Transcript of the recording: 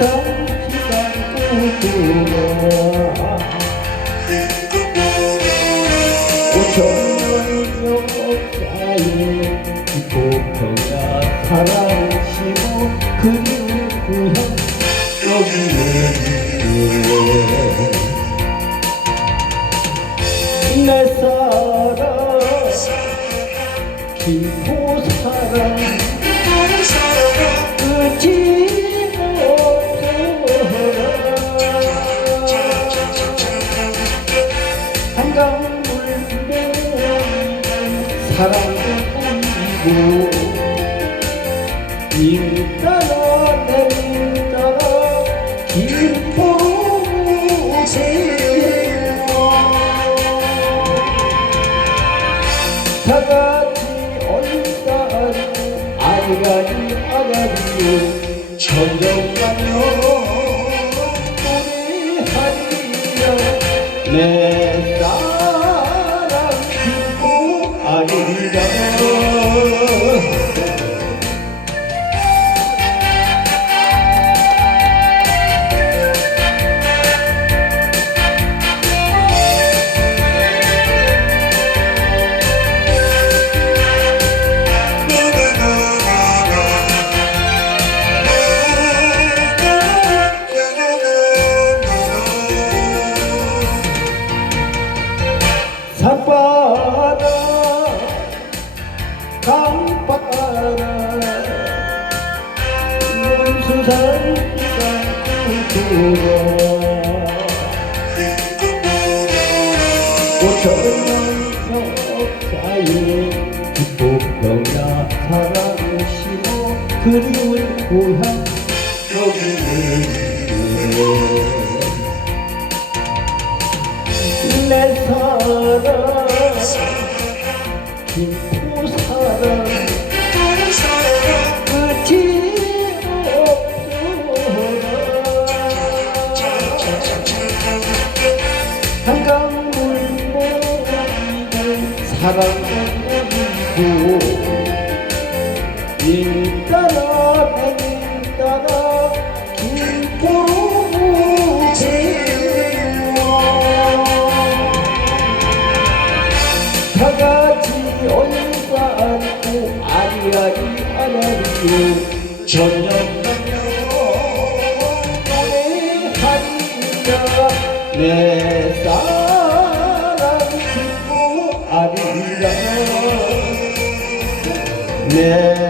사에 기포평야 사랑 심어 그리운 구형 여기는 내 사랑 기포 사랑 끝이 사랑도 보이고 일 따라 내일 따라 기뻐오세요 다같이 얼싸안고 아리가리 아가리요 천정가며 노래하리라 내사 산바 눈수산 땅구구가 오천년 역사에 기쁨병야 사랑을 심어 그리운 고향 여기는 내 사랑 사랑도 모이고 일 따라 맹일 따라 김포로 다같이 얼싸 안고 아리아리 아라리요 저녁 하며 노래하리라. 내 사랑 내